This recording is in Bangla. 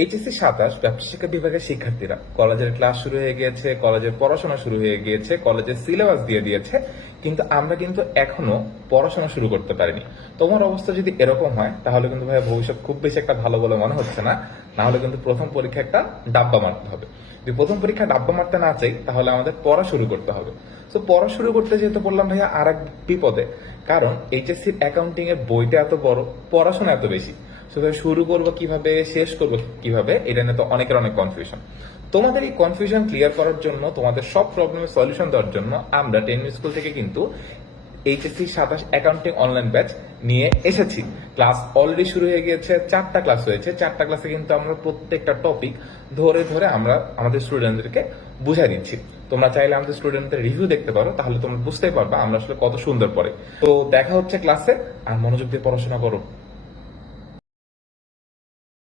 এইচএসসি 27 ব্যবসা শিক্ষা বিভাগের শিক্ষার্থীরা কলেজের ক্লাস শুরু হয়ে গিয়েছে, কলেজের পড়াশোনা শুরু হয়ে গিয়েছে, কলেজের সিলেবাস দিয়ে দিয়েছে, কিন্তু আমরা কিন্তু এখনো পড়াশোনা শুরু করতে পারিনি। তোমার অবস্থা যদি এরকম হয় তাহলে কিন্তু ভাই ভবিষ্যৎ খুব বেশি একটা ভালো বলে মনে হচ্ছে না। না হলে কিন্তু প্রথম পরীক্ষা একটা ডাব্বা মারতে হবে। যদি প্রথম পরীক্ষা ডাব্বা মারতে না চাই তাহলে আমাদের পড়া শুরু করতে হবে। তো পড়া শুরু করতে যেহেতু বললাম ভাইয়া আর এক বিপদে, কারণ এইচএসসির অ্যাকাউন্টিং এর বইটা এত বড়, পড়াশোনা এত বেশি। শুরু করবো কিভাবে, শেষ করবো কিভাবে, এটা নিয়ে তো অনেকের অনেক কনফিউশন। তোমাদের এই কনফিউশন ক্লিয়ার করার জন্য, তোমাদের সব প্রবলেমের সলিউশন দেওয়ার জন্য আমরা টেন স্কুল থেকে কিন্তু এইচএসসি 27 অ্যাকাউন্টিং অনলাইন ব্যাচ নিয়ে এসেছি। ক্লাস অলরেডি শুরু হয়ে গিয়েছে, 4টা ক্লাস হয়েছে। 4টা ক্লাসে কিন্তু আমরা প্রত্যেকটা টপিক ধরে ধরে আমরা আমাদের স্টুডেন্টদেরকে বুঝাই দিচ্ছি। তোমরা চাইলে আমাদের স্টুডেন্টদের রিভিউ দেখতে পারো, তাহলে তোমরা বুঝতেই পারবা আমরা আসলে কত সুন্দর পড়ে। তো দেখা হচ্ছে ক্লাসে, আর মনোযোগ দিয়ে পড়াশোনা করো।